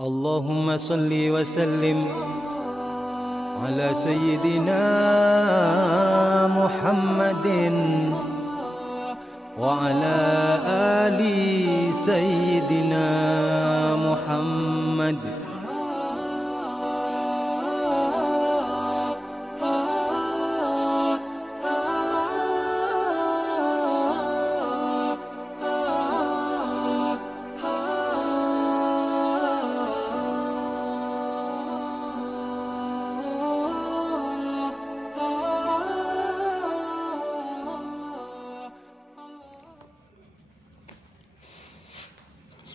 Allahumma salli wa sallim ala sayyidina Muhammadin wa ala ali sayyidina Muhammad.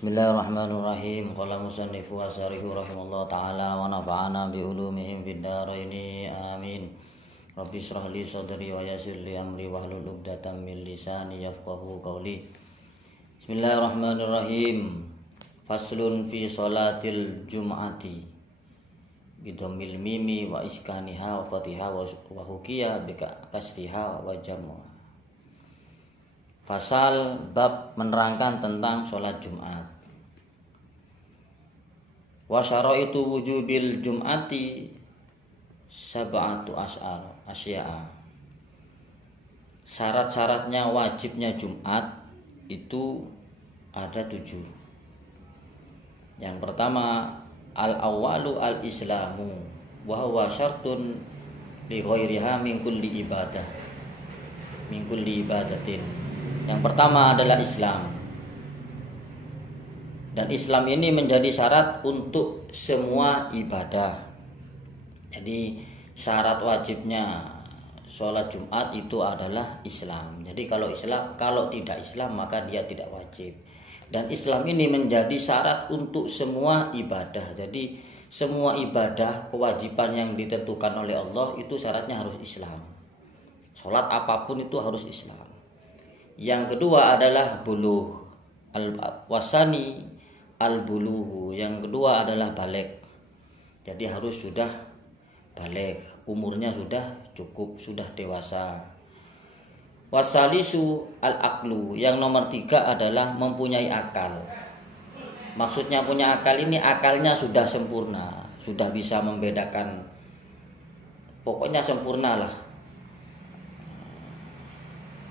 Bismillahirrahmanirrahim. Qala musannifu wa syarihu rahimallahu ta'ala wa nafa'ana bi ulumihim fid dharaini amin. Rabbi shrah li sadri wa yassir li amri wahlul 'uqdatam min lisani yafqahu qawli. Bismillahirrahmanirrahim. Faslun fi sholatil jum'ati bi dhammil mimi wa iskaniha wa fatiha wa hukiya bi kasriha wa jam'u. Fasal bab menerangkan tentang sholat Jumat. Wa syaraitu wujubil jum'ati sab'atu asya'a. Syarat-syaratnya wajibnya Jumat itu ada 7. Yang pertama, al-awwalu al-islamu wa huwa syartun li ghairiha min kulli ibadah. Min kulli ibadatin. Yang pertama adalah Islam. Dan Islam ini menjadi syarat untuk semua ibadah. Jadi syarat wajibnya sholat Jumat itu adalah Islam. Jadi kalau tidak Islam maka dia tidak wajib. Dan Islam ini menjadi syarat untuk semua ibadah. Jadi semua ibadah kewajiban yang ditentukan oleh Allah itu syaratnya harus Islam. Sholat apapun itu harus Islam. Yang kedua adalah buluh al-wasani al-buluhu. Yang kedua adalah balik. Jadi harus sudah balik, umurnya sudah cukup, sudah dewasa. Wasalisu al-aqlu. Yang nomor 3 adalah mempunyai akal. Maksudnya punya akal ini akalnya sudah sempurna, sudah bisa membedakan, pokoknya sempurna lah.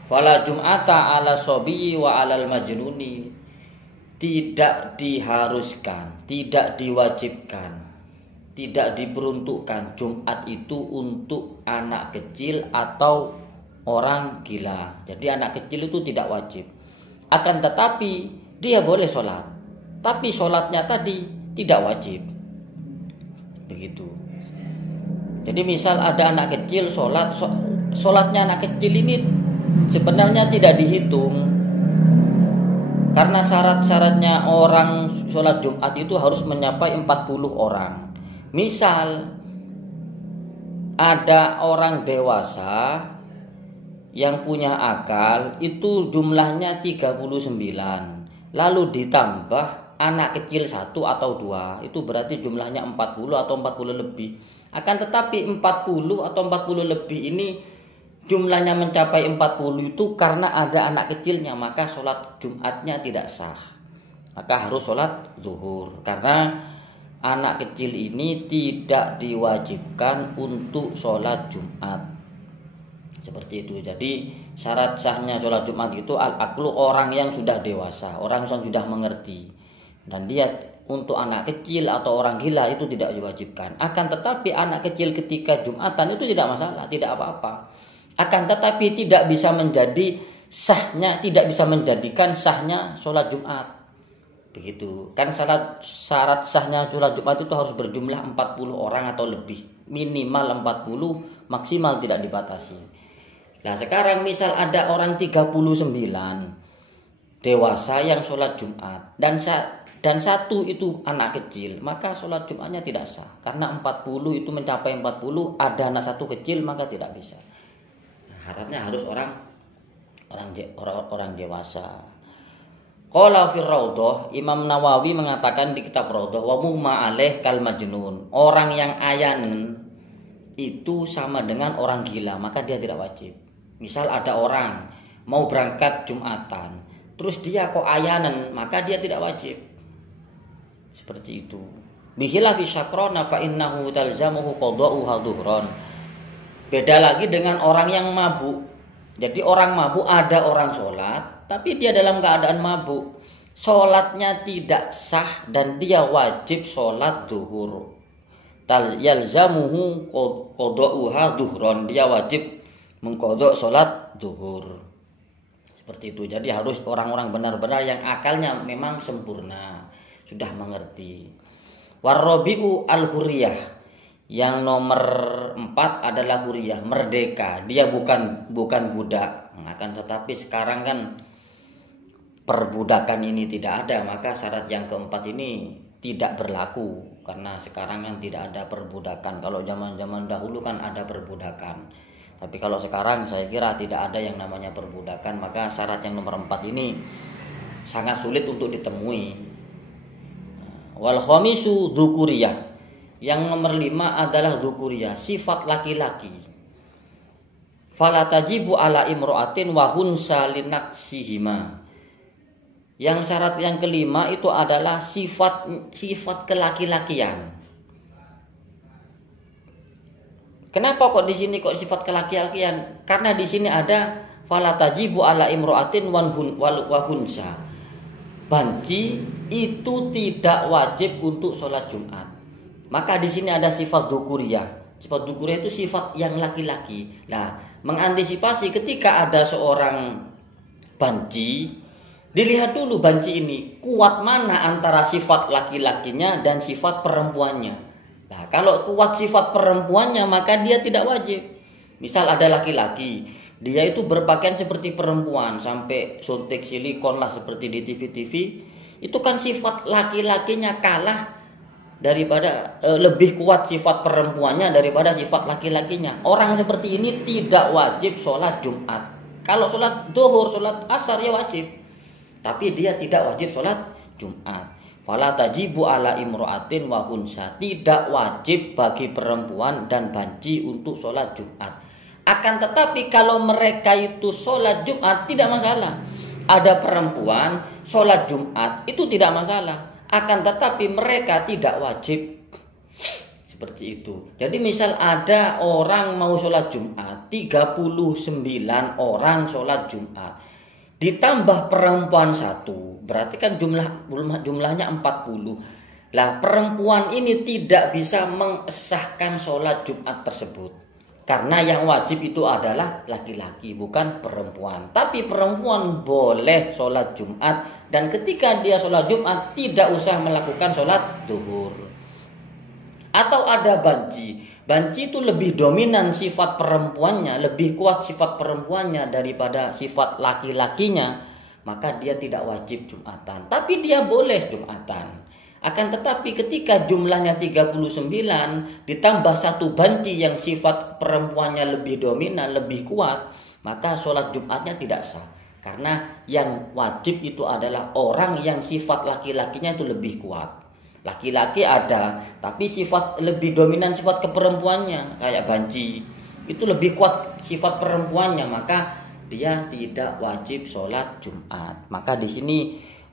Fala jum'ata ala sobiyi wa alal majnuni. Tidak diharuskan, tidak diwajibkan, tidak diperuntukkan Jumat itu untuk anak kecil atau orang gila. Jadi anak kecil itu tidak wajib. Akan tetapi dia boleh sholat, tapi sholatnya tadi tidak wajib. Begitu. Jadi misal ada anak kecil sholatnya anak kecil ini sebenarnya tidak dihitung, karena syarat-syaratnya orang sholat Jumat itu harus mencapai 40 orang. Misal ada orang dewasa yang punya akal itu jumlahnya 39, lalu ditambah anak kecil 1 atau 2, itu berarti jumlahnya 40 atau 40 lebih. Akan tetapi 40 atau 40 lebih ini jumlahnya mencapai 40 itu karena ada anak kecilnya, maka sholat Jumatnya tidak sah. Maka harus sholat zuhur, karena anak kecil ini tidak diwajibkan untuk sholat Jumat. Seperti itu. Jadi syarat sahnya sholat Jumat itu al-aqlu, orang yang sudah dewasa, orang yang sudah mengerti. Dan dia untuk anak kecil atau orang gila itu tidak diwajibkan. Akan tetapi anak kecil ketika Jumatan itu tidak masalah, tidak apa-apa. Akan tetapi tidak bisa menjadi sahnya, tidak bisa menjadikan sahnya sholat Jumat. Begitu. Kan syarat sahnya sholat Jumat itu harus berjumlah 40 orang atau lebih. Minimal 40, maksimal tidak dibatasi. Nah sekarang misal ada orang 39 dewasa yang sholat Jumat dan satu itu anak kecil, maka sholat Jumatnya tidak sah. Karena 40 itu mencapai 40, ada anak satu kecil maka tidak bisa. Syaratnya harus orang dewasa. Qala fi Raudhah, Imam Nawawi mengatakan di kitab Raudhah, wa mumma alaih kal majnun. Orang yang ayanen itu sama dengan orang gila, maka dia tidak wajib. Misal ada orang mau berangkat Jumatan, terus dia kok ayanen, maka dia tidak wajib. Seperti itu. Bihilafi syakrona fa innahu talzamuhu qada'uha dhuhran. Beda lagi dengan orang yang mabuk. Jadi orang mabuk, ada orang sholat tapi dia dalam keadaan mabuk, sholatnya tidak sah dan dia wajib sholat duhur. Yalzamuhu qada'uha dhuhran, dia wajib mengqadha sholat duhur. Seperti itu. Jadi harus orang-orang benar-benar yang akalnya memang sempurna, sudah mengerti. Warrobi'u al-huriyah. Yang nomor 4 adalah huriyah, merdeka. Dia bukan budak. Akan tetapi sekarang kan perbudakan ini tidak ada, maka syarat yang keempat ini tidak berlaku karena sekarang kan tidak ada perbudakan. Kalau zaman-zaman dahulu kan ada perbudakan. Tapi kalau sekarang saya kira tidak ada yang namanya perbudakan, maka syarat yang nomor 4 ini sangat sulit untuk ditemui. Wal khamisu dzukuriyah. Yang nomor 5 adalah dzukuriyah, sifat laki-laki. Fala tajibu ala imra'atin wa hunsa linaksihima. Yang syarat yang kelima itu adalah sifat kelaki-lakian. Kenapa kok di sini kok sifat kelaki-lakian? Karena di sini ada fala tajibu ala imra'atin wa hunsa. Banci itu tidak wajib untuk sholat Jumat. Maka di sini ada sifat dzukuriyah. Sifat dzukuriyah itu sifat yang laki-laki. Nah, mengantisipasi ketika ada seorang banci, dilihat dulu banci ini kuat mana antara sifat laki-lakinya dan sifat perempuannya. Nah, kalau kuat sifat perempuannya maka dia tidak wajib. Misal ada laki-laki, dia itu berpakaian seperti perempuan sampai suntik silikon lah seperti di TV-TV, itu kan sifat laki-lakinya kalah daripada lebih kuat sifat perempuannya daripada sifat laki-lakinya. Orang seperti ini tidak wajib sholat Jumat. Kalau sholat duhur, sholat asar ya wajib, tapi dia tidak wajib sholat Jumat. Fala tajibu ala imro'atin wa hunsa. Tidak wajib bagi perempuan dan banci untuk sholat Jumat. Akan tetapi kalau mereka itu sholat Jumat tidak masalah. Ada perempuan sholat Jumat itu tidak masalah. Akan tetapi mereka tidak wajib. Seperti itu. Jadi misal ada orang mau sholat Jumat, 39 orang sholat Jumat, ditambah perempuan 1, berarti kan jumlahnya 40. Lah perempuan ini tidak bisa mengesahkan sholat Jumat tersebut. Karena yang wajib itu adalah laki-laki, bukan perempuan. Tapi perempuan boleh sholat Jumat. Dan ketika dia sholat Jumat, tidak usah melakukan sholat duhur. Atau ada banci. Banci itu lebih dominan sifat perempuannya, lebih kuat sifat perempuannya daripada sifat laki-lakinya. Maka dia tidak wajib Jumatan. Tapi dia boleh Jumatan. Akan tetapi ketika jumlahnya 39 ditambah 1 banci yang sifat perempuannya lebih dominan, lebih kuat, maka sholat Jumatnya tidak sah. Karena yang wajib itu adalah orang yang sifat laki-lakinya itu lebih kuat. Laki-laki ada, tapi sifat lebih dominan sifat keperempuannya, kayak banci, itu lebih kuat sifat perempuannya, maka dia tidak wajib sholat Jumat. Maka di sini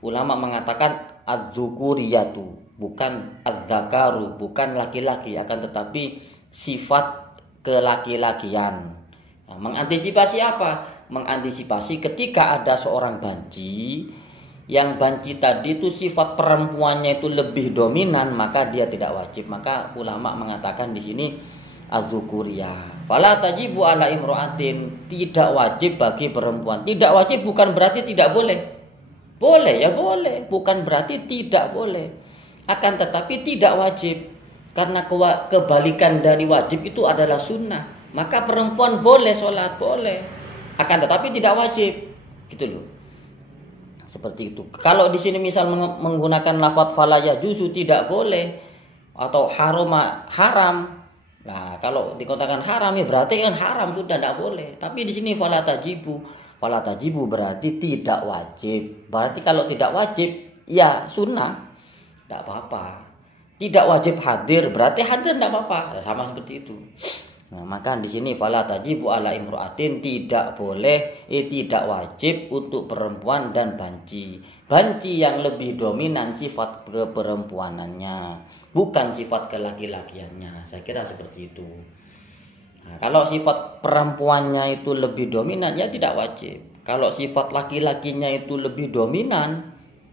ulama mengatakan adzukuriyatu, bukan adzakaru, bukan laki-laki, akan tetapi sifat kelaki-lakian. Nah, mengantisipasi apa? Mengantisipasi ketika ada seorang banci, yang banci tadi itu sifat perempuannya itu lebih dominan, maka dia tidak wajib. Maka ulama mengatakan di sini adzukuriyah. Fala tajibu ala imro'atin, tidak wajib bagi perempuan. Tidak wajib bukan berarti tidak boleh. Boleh ya boleh, bukan berarti tidak boleh. Akan tetapi tidak wajib. Karena kebalikan dari wajib itu adalah sunnah. Maka perempuan boleh sholat, boleh. Akan tetapi tidak wajib. Gitu loh. Seperti itu. Kalau di sini misal menggunakan lafadz fala yajuzu, tidak boleh. Atau haram. Nah kalau dikatakan haram ya berarti kan haram, sudah tidak boleh. Tapi di sini fala tajibu. Fala tajibu berarti tidak wajib. Berarti kalau tidak wajib ya sunnah, tidak apa-apa. Tidak wajib hadir berarti hadir tidak apa-apa. Sama seperti itu. Nah, maka di sini fala tajibu ala imra'atin, tidak boleh, tidak wajib untuk perempuan dan banci. Banci yang lebih dominan sifat keperempuanannya, bukan sifat kelaki-lakiannya. Saya kira seperti itu. Nah, kalau sifat perempuannya itu lebih dominan, ya tidak wajib. Kalau sifat laki-lakinya itu lebih dominan,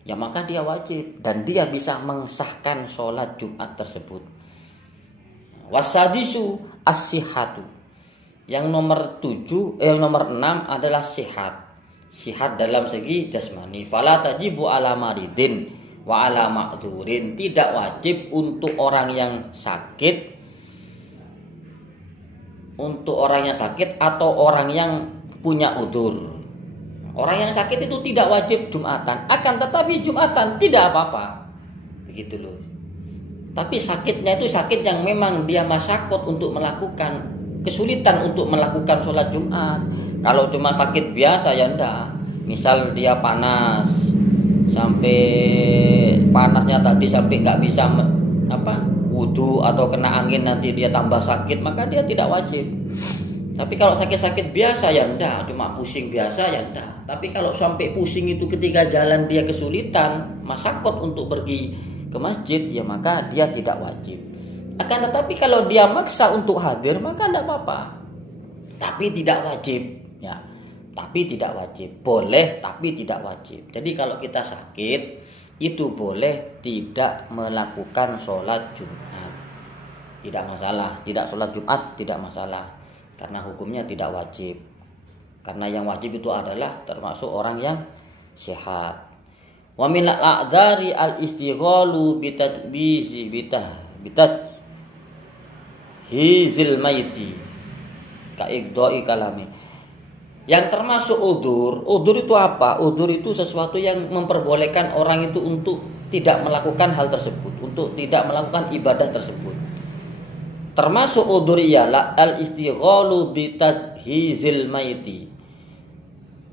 ya maka dia wajib dan dia bisa mengesahkan sholat Jumat tersebut. Wasadisu as-sihatu. Yang nomor 6 adalah sihat. Sihat dalam segi jasmani. Fala tajibu ala maridin wa ala ma'dzurin. Tidak wajib untuk orang yang sakit, atau orang yang punya udzur. Orang yang sakit itu tidak wajib Jumatan, akan tetapi Jumatan tidak apa-apa. Begitu loh. Tapi sakitnya itu sakit yang memang dia masyakot untuk melakukan, kesulitan untuk melakukan sholat Jumat. Kalau cuma sakit biasa ya enggak. Misal dia panas, sampai panasnya tadi sampai nggak bisa wudhu, atau kena angin nanti dia tambah sakit, maka dia tidak wajib. Tapi kalau sakit-sakit biasa ya enggak, cuma pusing biasa ya enggak. Tapi kalau sampai pusing itu ketika jalan dia kesulitan, masyakot untuk pergi ke masjid, ya maka dia tidak wajib. Akan tetapi kalau dia maksa untuk hadir, maka tidak apa-apa. Tapi tidak wajib, ya. Tapi tidak wajib. Boleh tapi tidak wajib. Jadi kalau kita sakit, itu boleh tidak melakukan sholat Jumat. Tidak masalah. Tidak sholat Jumat tidak masalah. Karena hukumnya tidak wajib. Karena yang wajib itu adalah termasuk orang yang sehat. Wa min al-a'dzari al-istighalu hizil maiti ka'igdoi kalami. Yang termasuk udzur itu apa? Udzur itu sesuatu yang memperbolehkan orang itu untuk tidak melakukan hal tersebut, untuk tidak melakukan ibadah tersebut. Termasuk udzur ialah al-istighalu bitadhizil maiti.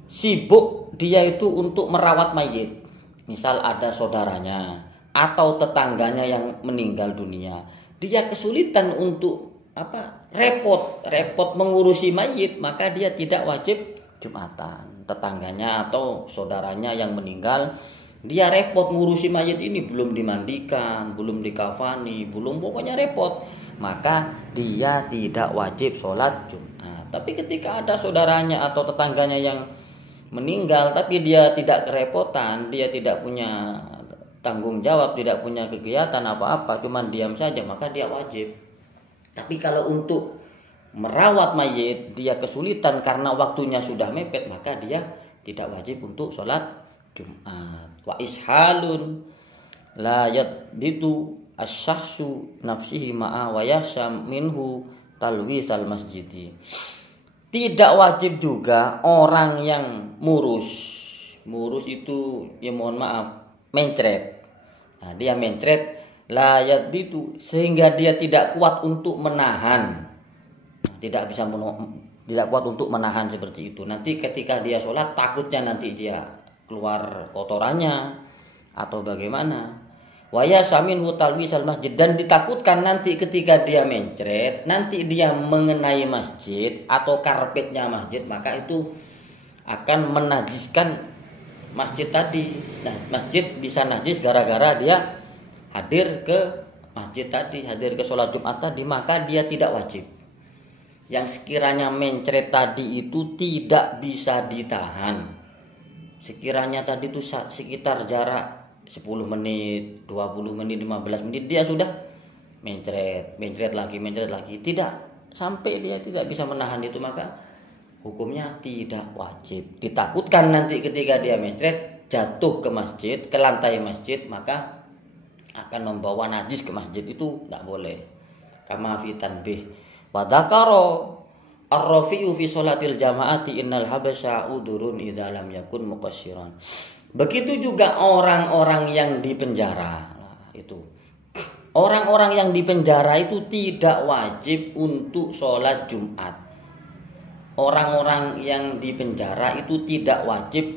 Sibuk dia itu untuk merawat mayit. Misal ada saudaranya atau tetangganya yang meninggal dunia, dia kesulitan untuk repot mengurusi mayit, maka dia tidak wajib Jumatan. Tetangganya atau saudaranya yang meninggal, dia repot ngurusi mayit ini, belum dimandikan, belum dikafani, pokoknya repot, maka dia tidak wajib sholat Jumat. Tapi ketika ada saudaranya atau tetangganya yang meninggal, tapi dia tidak kerepotan, dia tidak punya tanggung jawab, tidak punya kegiatan apa-apa, cuman diam saja, maka dia wajib. Tapi kalau untuk merawat mayit dia kesulitan karena waktunya sudah mepet, maka dia tidak wajib untuk sholat Jumat. Wa ishalun la yadbitu asyahsu nafsihi ma'a wa yahsam minhu talwisal masjidi. Tidak wajib juga orang yang murus itu, ya mohon maaf, mencret. Nah, dia mencret layat itu sehingga dia tidak kuat untuk menahan. Tidak kuat untuk menahan seperti itu. Nanti ketika dia sholat takutnya nanti dia keluar kotorannya atau bagaimana. Waya samin hutalwisal masjid, dan ditakutkan nanti ketika dia mencret, nanti dia mengenai masjid atau karpetnya masjid, maka itu akan menajiskan masjid tadi. Nah, masjid bisa najis gara-gara dia hadir ke masjid tadi, hadir ke sholat Jumat tadi, maka dia tidak wajib. Yang sekiranya mencret tadi itu tidak bisa ditahan. Sekiranya tadi itu sekitar jarak 10 menit, 20 menit, 15 menit dia sudah mencret lagi, tidak sampai dia tidak bisa menahan itu, maka hukumnya tidak wajib. Ditakutkan nanti ketika dia mencret jatuh ke masjid, ke lantai masjid, maka akan membawa najis ke masjid, itu tidak boleh. Kama fi tanbih wa dzakara ar-rafi'u fi sholatil jamaati innal habasya udurun idza lam yakun muqassiran. Begitu juga orang-orang yang di penjara. Itu orang-orang yang di penjara itu tidak wajib untuk sholat Jumat. Orang-orang yang di penjara itu tidak wajib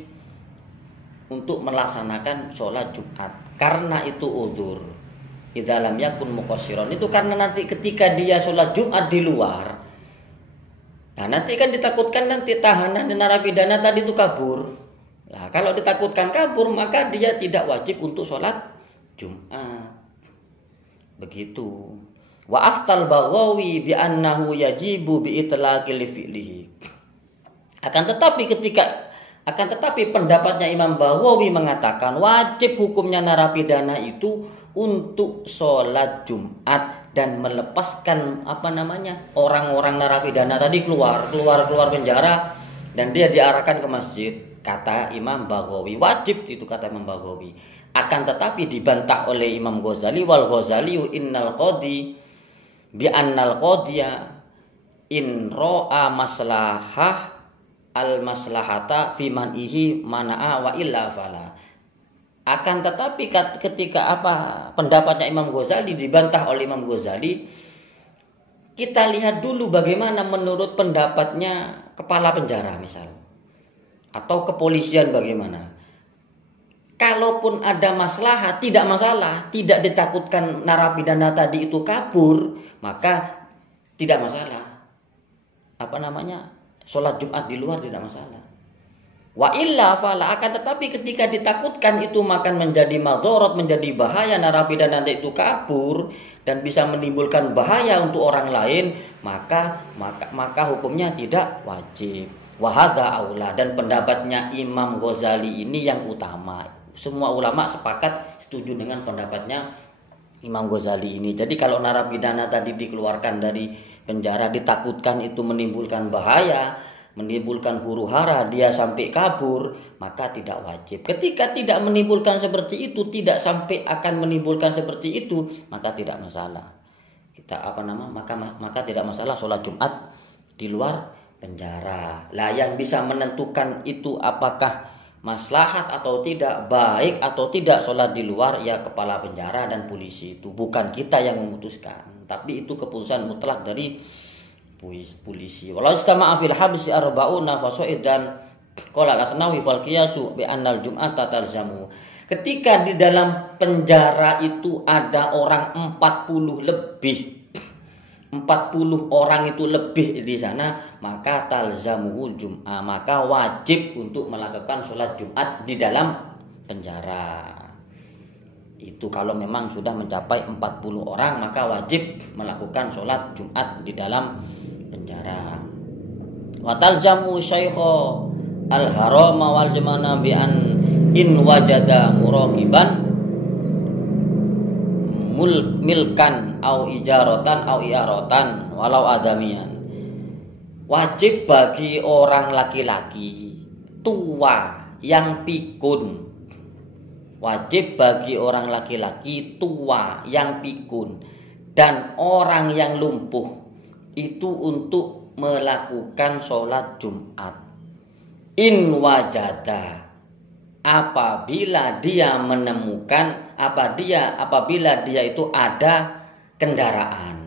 untuk melaksanakan sholat Jumat karena itu udzur. Idza lam yakun muqassiran, itu karena nanti ketika dia sholat Jumat di luar, Nah, nanti kan ditakutkan nanti tahanan dan narapidana tadi itu kabur. Nah, kalau ditakutkan kabur maka dia tidak wajib untuk sholat Jumat. Begitu. Wa aftal Baghawi bi annahu yajibu bi itlaqil fi'lihi. Akan tetapi pendapatnya Imam Baghawi mengatakan wajib hukumnya narapidana itu untuk sholat Jumat dan melepaskan orang-orang narapidana tadi keluar penjara dan dia diarahkan ke masjid. Kata Imam Baghawi wajib itu, kata Imam Baghawi. Akan tetapi dibantah oleh Imam Ghazali, wal Ghazali innal qadi bi annal qadiya in ra'a maslahah al maslahata fi man'ihi mana'a wa illa fala. Akan tetapi ketika pendapatnya Imam Ghazali dibantah oleh Imam Ghazali, kita lihat dulu bagaimana menurut pendapatnya kepala penjara misal atau kepolisian bagaimana. Kalaupun ada maslahat, tidak masalah, tidak ditakutkan narapidana tadi itu kabur, maka tidak masalah. Sholat Jumat di luar tidak masalah. Wa illa fala, akan tetapi ketika ditakutkan itu makan menjadi madharat, menjadi bahaya, narapidana itu kabur dan bisa menimbulkan bahaya untuk orang lain, maka hukumnya tidak wajib. Wa hadza aula, dan pendapatnya Imam Ghazali ini yang utama. Semua ulama sepakat setuju dengan pendapatnya Imam Ghazali ini. Jadi kalau narapidana tadi dikeluarkan dari penjara ditakutkan itu menimbulkan bahaya, menimbulkan huru-hara, dia sampai kabur, maka tidak wajib. Ketika tidak menimbulkan seperti itu, tidak sampai akan menimbulkan seperti itu, maka tidak masalah. Maka tidak masalah sholat Jumat di luar penjara. Lah yang bisa menentukan itu apakah maslahat atau tidak, baik atau tidak sholat di luar, ya kepala penjara dan polisi. Itu bukan kita yang memutuskan, tapi itu keputusan mutlak dari polisi. Walau istama'a fil habsi arba'una fasoid, dan qala Asnawi fal qiyasu bi annal jum'ata talzamu. Ketika di dalam penjara itu ada orang 40 orang itu lebih di sana, maka talzamuhul jum'ah, maka wajib untuk melakukan sholat Jumat di dalam penjara. Itu kalau memang sudah mencapai 40 orang, maka wajib melakukan sholat Jumat di dalam penjara. Wa talzamu syaikha al-harama wal jamana bi an in wajada muraqiban milkan au ijaratan au iaratan walau adamian. Wajib bagi orang laki-laki tua yang pikun, wajib bagi orang laki-laki tua yang pikun dan orang yang lumpuh itu untuk melakukan sholat Jumat. In wajada, apabila dia menemukan, apabila dia itu ada kendaraan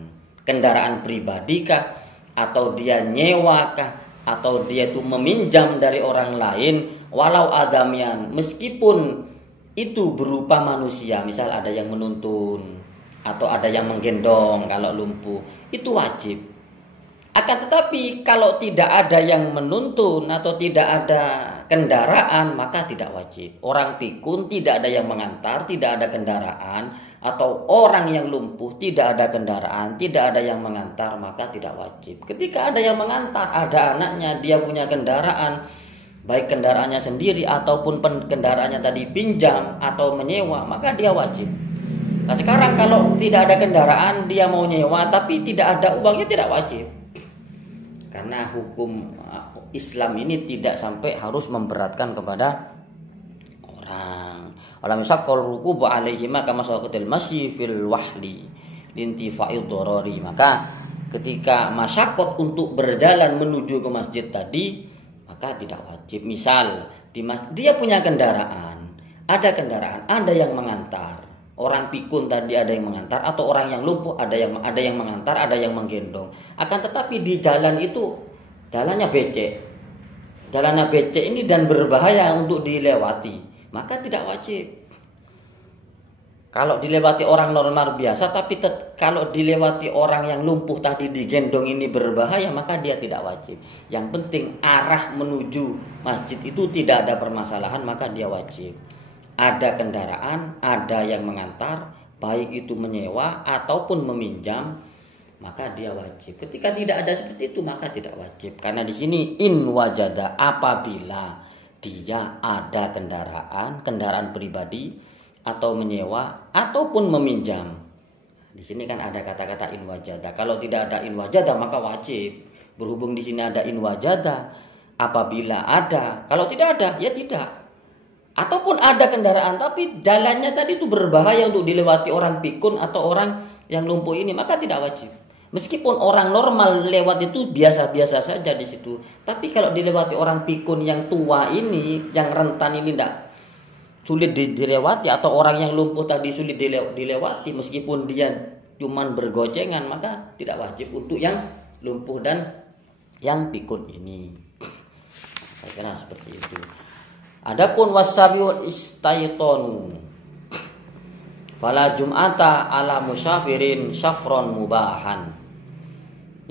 pribadi kah, atau dia nyewa kah, atau dia itu meminjam dari orang lain, walau adamian, meskipun itu berupa manusia, misal ada yang menuntun atau ada yang menggendong kalau lumpuh, itu wajib. Akan tetapi kalau tidak ada yang menuntun atau tidak ada kendaraan, maka tidak wajib. Orang pikun tidak ada yang mengantar, tidak ada kendaraan, atau orang yang lumpuh tidak ada kendaraan, tidak ada yang mengantar, maka tidak wajib. Ketika ada yang mengantar, ada anaknya, dia punya kendaraan, baik kendaraannya sendiri ataupun kendaraannya tadi pinjam atau menyewa, maka dia wajib. Nah sekarang kalau tidak ada kendaraan, dia mau nyewa tapi tidak ada uangnya, tidak wajib. Karena hukum Islam ini tidak sampai harus memberatkan kepada orang. Alam yasaqqal rukubu alaihi maka masaqatil masyi fil wahli lintifa'id darari. Maka ketika masyakot untuk berjalan menuju ke masjid tadi, maka tidak wajib. Misal dia punya kendaraan, ada yang mengantar. Orang pikun tadi ada yang mengantar, atau orang yang lumpuh ada yang mengantar, ada yang menggendong. Akan tetapi di jalan itu jalannya becek. Jalannya becek ini dan berbahaya untuk dilewati, maka tidak wajib. Kalau dilewati orang normal biasa, tapi kalau dilewati orang yang lumpuh tadi digendong ini berbahaya, maka dia tidak wajib. Yang penting arah menuju masjid itu tidak ada permasalahan, maka dia wajib. Ada kendaraan, ada yang mengantar, baik itu menyewa ataupun meminjam, maka dia wajib. Ketika tidak ada seperti itu, maka tidak wajib. Karena di sini in wajada, apabila dia ada kendaraan pribadi, atau menyewa ataupun meminjam. Di sini kan ada kata-kata in wajada. Kalau tidak ada in wajada maka wajib. Berhubung di sini ada in wajada, apabila ada, kalau tidak ada ya tidak. Ataupun ada kendaraan tapi jalannya tadi itu berbahaya untuk dilewati orang pikun atau orang yang lumpuh ini, maka tidak wajib. Meskipun orang normal lewat itu biasa-biasa saja di situ, tapi kalau dilewati orang pikun yang tua ini, yang rentan ini tidak sulit dilewati, atau orang yang lumpuh tadi sulit dilewati meskipun dia cuman bergocengan, maka tidak wajib untuk yang lumpuh dan yang pikun ini. Saya kira seperti itu. Adapun wasabiul istaitonu fala jum'ata ala musafirin syafron mubahan.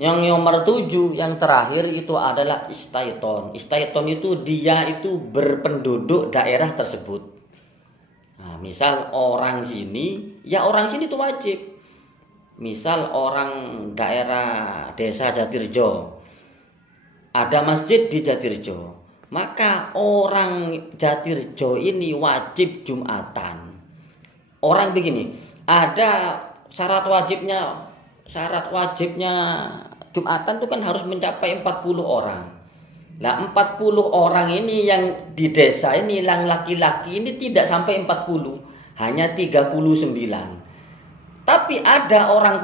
Yang nomor 7 yang terakhir itu adalah istaiton. Istaiton itu dia itu berpenduduk daerah tersebut. Nah, misal orang sini, ya orang sini itu wajib. Misal orang daerah desa Jatirjo, ada masjid di Jatirjo, maka orang Jatirjo ini wajib Jumatan. Orang begini, ada syarat wajibnya Jumatan itu kan harus mencapai 40 orang. Nah 40 orang ini yang di desa ini yang laki-laki ini tidak sampai 40, hanya 39. Tapi ada orang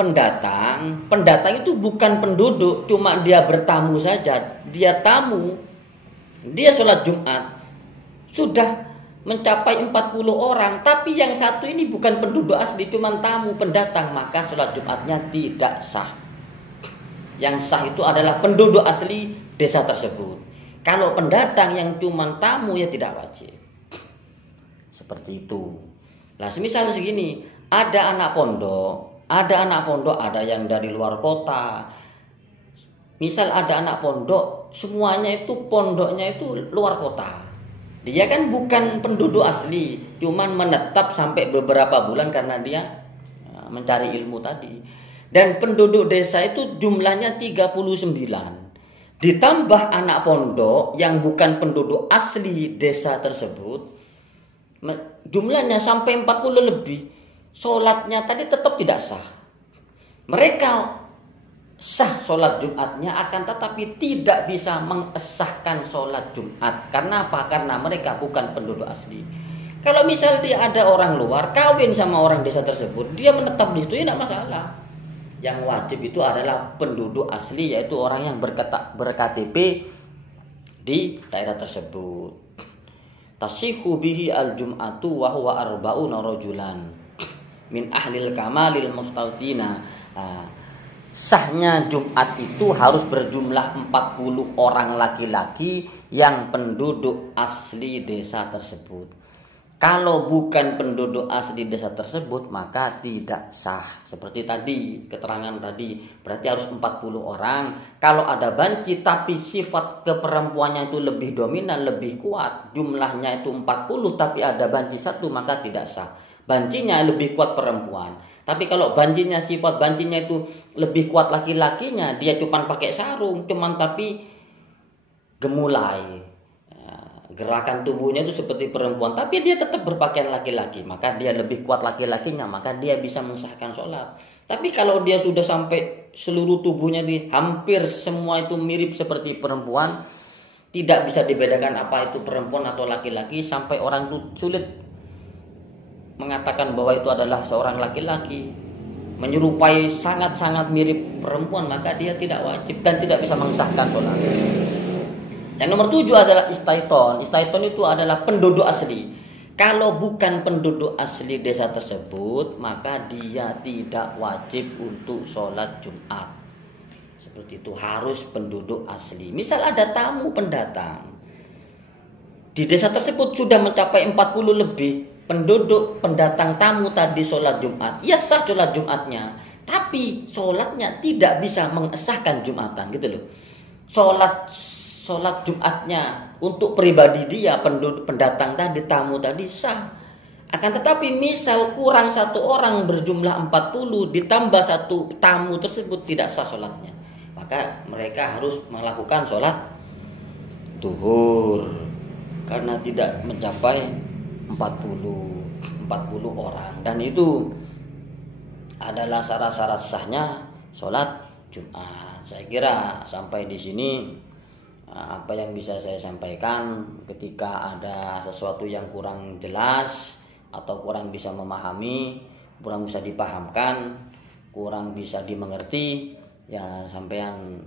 pendatang itu bukan penduduk, cuma dia bertamu saja. Dia tamu, dia sholat Jumat sudah mencapai 40 orang, tapi yang satu ini bukan penduduk asli, cuma tamu pendatang, maka sholat Jumatnya tidak sah. Yang sah itu adalah penduduk asli desa tersebut. Kalau pendatang yang cuma tamu ya tidak wajib. Seperti itu. Nah, semisal segini, ada anak pondok, ada yang dari luar kota. Misal ada anak pondok, semuanya itu pondoknya itu luar kota. Dia kan bukan penduduk asli, cuman menetap sampai beberapa bulan karena dia mencari ilmu tadi. Dan penduduk desa itu jumlahnya 39. Ditambah anak pondok yang bukan penduduk asli desa tersebut, jumlahnya sampai 40 lebih. Sholatnya tadi tetap tidak sah. Mereka sah sholat Jumatnya, akan tetapi tidak bisa mengesahkan sholat Jumat. Karena apa? Karena mereka bukan penduduk asli. Kalau misal dia ada orang luar kawin sama orang desa tersebut, dia menetap di situ ya tidak masalah. Yang wajib itu adalah penduduk asli, yaitu orang yang berKTP di daerah tersebut. Tashihu bihi al-jum'atu wa huwa arba'una rajulan min ahlil kamalil mustautina. Sahnya Jumat itu harus berjumlah 40 orang laki-laki yang penduduk asli desa tersebut. Kalau bukan penduduk asli desa tersebut maka tidak sah. Seperti tadi, keterangan tadi, berarti harus 40 orang. Kalau ada banci tapi sifat keperempuannya itu lebih dominan, lebih kuat, jumlahnya itu 40 tapi ada banci satu, maka tidak sah. Bancinya lebih kuat perempuan. Tapi kalau sifat bancinya itu lebih kuat laki-lakinya, dia cuma pakai sarung, tapi gemulai. Gerakan tubuhnya itu seperti perempuan, tapi dia tetap berpakaian laki-laki, maka dia lebih kuat laki-lakinya, maka dia bisa mensahkan sholat. Tapi kalau dia sudah sampai seluruh tubuhnya hampir semua itu mirip seperti perempuan, tidak bisa dibedakan apa itu perempuan atau laki-laki, sampai orang itu sulit mengatakan bahwa itu adalah seorang laki-laki, menyerupai sangat-sangat mirip perempuan, maka dia tidak wajib dan tidak bisa mensahkan sholat. Yang nomor 7 adalah istaiton. Istaiton itu adalah penduduk asli. Kalau bukan penduduk asli desa tersebut, maka dia tidak wajib untuk sholat Jumat. Seperti itu, harus penduduk asli. Misal ada tamu pendatang, di desa tersebut sudah mencapai 40 lebih, penduduk pendatang tamu tadi sholat Jumat, ya sah sholat Jumatnya, tapi sholatnya tidak bisa mengesahkan Jumatan gitu loh. Sholat Jumatnya untuk pribadi dia, penduduk pendatang tadi, tamu tadi sah. Akan tetapi misal kurang satu orang berjumlah 40 ditambah satu tamu tersebut, tidak sah sholatnya. Maka mereka harus melakukan sholat duhur karena tidak mencapai 40 orang, dan itu adalah syarat-syarat sahnya sholat Jumat. Saya kira sampai di sini apa yang bisa saya sampaikan. Ketika ada sesuatu yang kurang jelas atau kurang bisa memahami, kurang bisa dipahamkan, kurang bisa dimengerti, ya sampean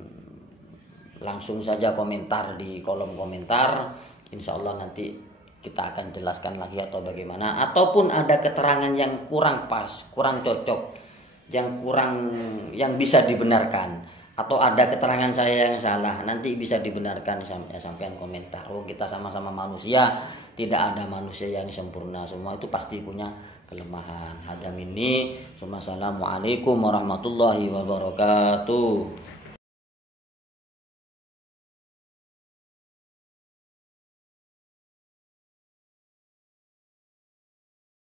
langsung saja komentar di kolom komentar. Insya Allah nanti kita akan jelaskan lagi atau bagaimana. Ataupun ada keterangan yang kurang pas, kurang cocok, yang bisa dibenarkan, atau ada keterangan saya yang salah, nanti bisa dibenarkan, sampean komentar. Oh, kita sama-sama manusia, tidak ada manusia yang sempurna, semua itu pasti punya kelemahan. Hadam ini. Wassalamualaikum warahmatullahi wabarakatuh.